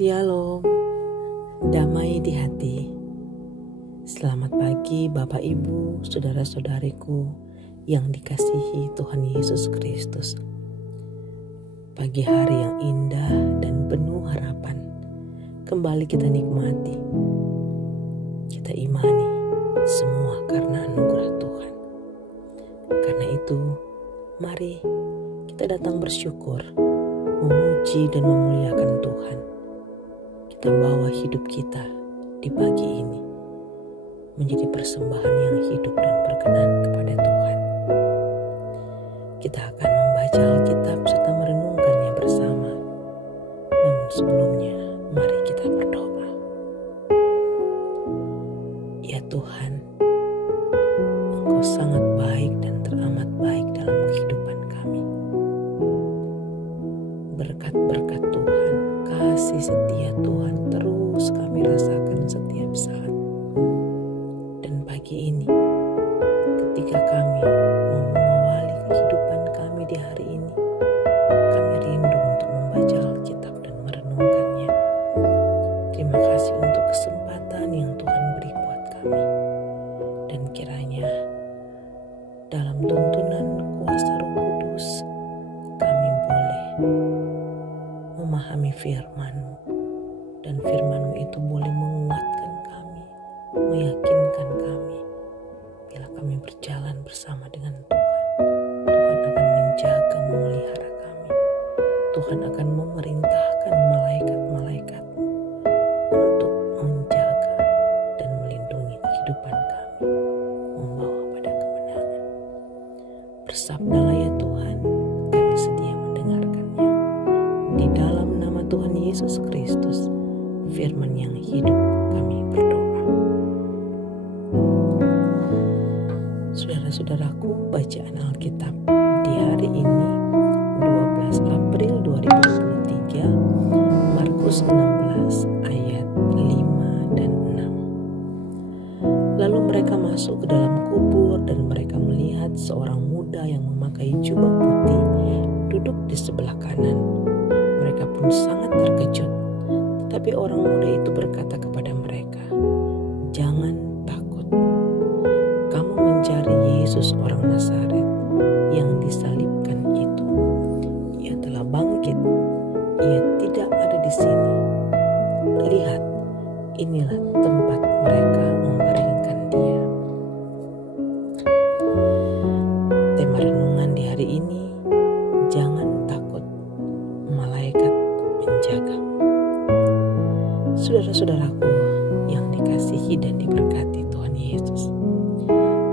Shalom, damai di hati. Selamat pagi Bapak Ibu, saudara-saudariku yang dikasihi Tuhan Yesus Kristus. Pagi hari yang indah dan penuh harapan kembali kita nikmati. Kita imani semua karena anugerah Tuhan. Karena itu, mari kita datang bersyukur, memuji dan memuliakan Tuhan. Kita bawa hidup kita di pagi ini menjadi persembahan yang hidup dan berkenan kepada Tuhan. Kita akan membaca Alkitab serta merenungkannya bersama. Namun sebelumnya, mari kita berdoa. Ya Tuhan, Engkau sangat baik dan teramat baik dalam kehidupan kami. Berkat-berkat Tuhan, kasih setia Tuhan terus kami rasakan setiap saat. Dan pagi ini, ketika kami mau mengawali kehidupan kami di hari ini, kami rindu untuk membaca Alkitab dan merenungkannya. Terima kasih untuk kesempatan yang Tuhan beri buat kami. Dan kiranya dalam tuntunan kuasa Roh Kudus, kami boleh memahami firman-Mu, dan firman-Mu itu boleh menguatkan kami, meyakinkan kami. Bila kami berjalan bersama dengan Tuhan, Tuhan akan menjaga, memelihara kami. Tuhan akan memerintahkan malaikat-malaikat-Mu untuk menjaga dan melindungi kehidupan kami, membawa pada kemenangan. Bersabdalah ya Tuhan, kami sedia mendengarkannya. Di dalam nama Tuhan Yesus Kristus, firman yang hidup, kami berdoa. Saudara-saudaraku, bacaan Alkitab di hari ini 12 April 2023, Markus 16 ayat 5 dan 6. Lalu mereka masuk ke dalam kubur dan mereka melihat seorang muda yang memakai jubah putih duduk di sebelah kanan. Mereka pun sangat terkejut. Tetapi orang muda itu berkata kepada mereka, "Jangan takut. Kamu mencari Yesus orang Nazaret yang disalibkan itu. Ia telah bangkit. Ia tidak ada di sini. Lihat, inilah tempat mereka membaringkan Dia." Tema renungan di hari ini, jangan takut, malaikat menjaga. Saudara-saudaraku yang dikasihi dan diberkati Tuhan Yesus,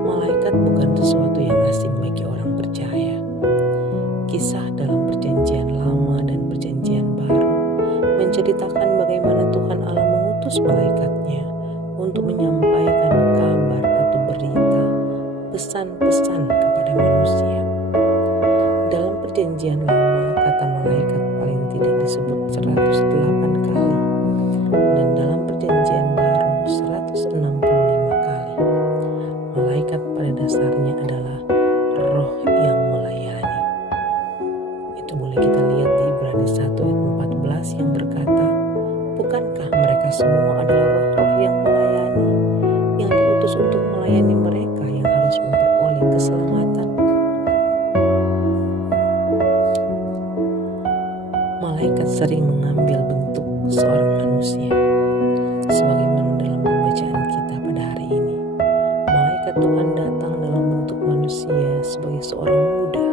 malaikat bukan sesuatu yang asing bagi orang percaya. Kisah dalam Perjanjian Lama dan Perjanjian Baru menceritakan bagaimana Tuhan Allah mengutus malaikatnya untuk menyampaikan kabar atau berita, pesan-pesan kepada manusia. Dalam Perjanjian Lama, kata malaikat paling tidak disebut 108 kali. Dan dalam Perjanjian Baru 165 kali. Malaikat pada dasarnya adalah roh yang melayani. Itu boleh kita lihat di Ibrani 1 ayat 14 yang berkata, "Bukankah mereka semua adalah roh-roh yang melayani, yang diutus untuk melayani mereka yang harus memperoleh keselamatan?" Malaikat sering mengambil bentuk seorang manusia. Sebagaimana dalam pembacaan kita pada hari ini, malaikat Tuhan datang dalam bentuk manusia sebagai seorang muda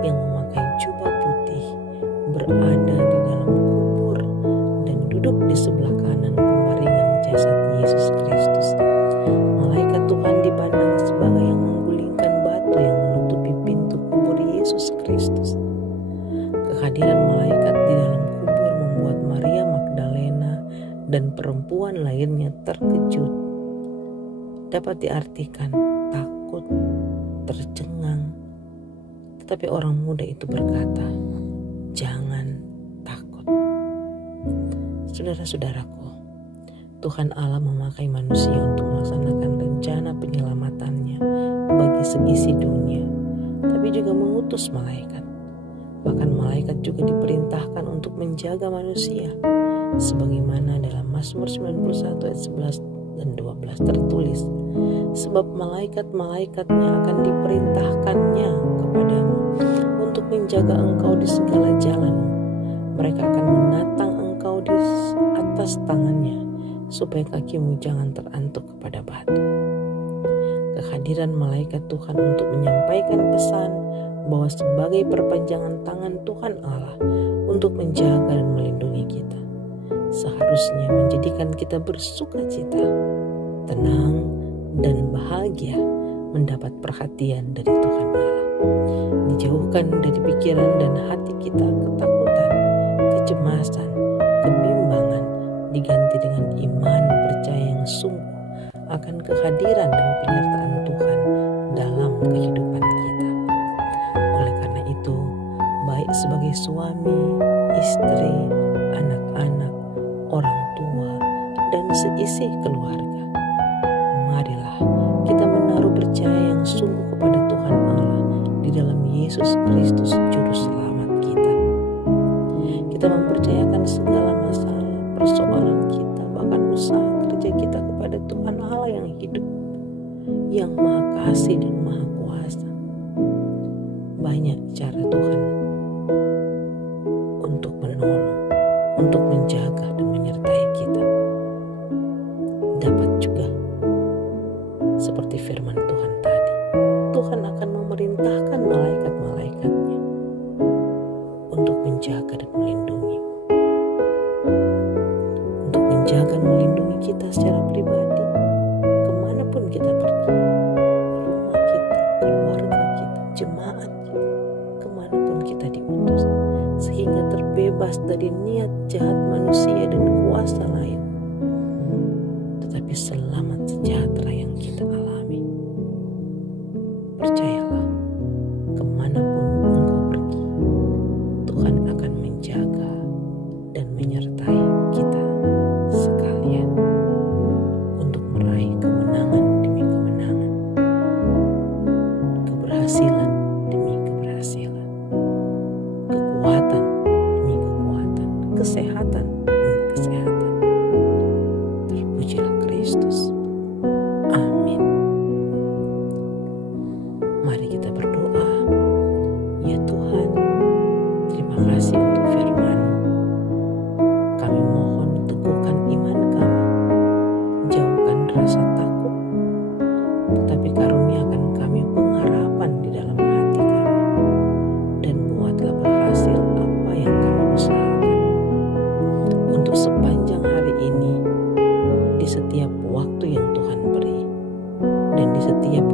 yang memakai jubah putih, berada di dalam kubur dan duduk di sebelah kanan pembaringan jasad Yesus Kristus. Malaikat Tuhan dipandang sebagai yang menggulingkan batu yang menutupi pintu kubur Yesus Kristus. Kehadiran malaikat di dalam kubur membuat Maria Magdalena dan perempuan lainnya terkejut. Dapat diartikan takut, tercengang. Tetapi orang muda itu berkata, "Jangan takut." Saudara-saudaraku, Tuhan Allah memakai manusia untuk melaksanakan rencana penyelamatannya bagi seisi dunia, tapi juga mengutus malaikat. Bahkan malaikat juga diperintahkan untuk menjaga manusia, sebagaimana dalam Mazmur 91 ayat 11 dan 12 tertulis, sebab malaikat-malaikatnya akan diperintahkannya kepadamu untuk menjaga engkau di segala jalanmu. Mereka akan menatang engkau di atas tangannya, supaya kakimu jangan terantuk kepada batu. Kehadiran malaikat Tuhan untuk menyampaikan pesan bahwa sebagai perpanjangan tangan Tuhan Allah untuk menjaga dan melindungi kita, seharusnya menjadikan kita bersukacita, tenang, dan bahagia mendapat perhatian dari Tuhan Allah. Dijauhkan dari pikiran dan hati kita ketakutan, kecemasan, kebimbangan, diganti dengan iman percaya yang sungguh akan kehadiran dan penyertaan Tuhan dalam kehidupan kita. Oleh karena itu, baik sebagai suami, istri, anak-anak, orang tua, dan seisi keluarga, marilah kita menaruh percaya yang sungguh kepada Tuhan Allah di dalam Yesus Kristus Juru Selamat kita. Kita mempercayakan segala masalah, persoalan kita, bahkan usaha kerja kita kepada Tuhan Allah yang hidup, yang Maha Kasih dan Maha Kuasa. Banyak cara Tuhan untuk menolong, untuk menjaga dan menyertai kita. Dapat juga seperti firman Tuhan tadi, Tuhan akan memerintahkan malaikat-malaikatnya untuk menjaga dan melindungi, untuk menjaga dan melindungi kita secara pribadi, kemanapun kita pergi, rumah kita, keluarga kita, jemaat kita, kemanapun kita diutus, sehingga terbebas dari niat jahat manusia dan kuasa lain, tetapi selamat sejahtera yang kita alami. Percayalah, kemanapun engkau pergi, Tuhan akan menjaga dan menyertai kita sekalian untuk meraih kemenangan demi kemenangan, keberhasilan demi keberhasilan, kekuatan demi kekuatan, kesehatan demi kesehatan. Terpujilah Kristus. Amin. Mari kita berdoa. Ya Tuhan, terima kasih untuk firman-Mu. Kami mohon teguhkan iman kami, jauhkan rasa takut, tetapi karuniakan kami pengharapan di dalam hati kami, dan buatlah berhasil apa yang kami usahakan untuk sepanjang hari ini, di setiap waktu yang Tuhan beri, dan di setiap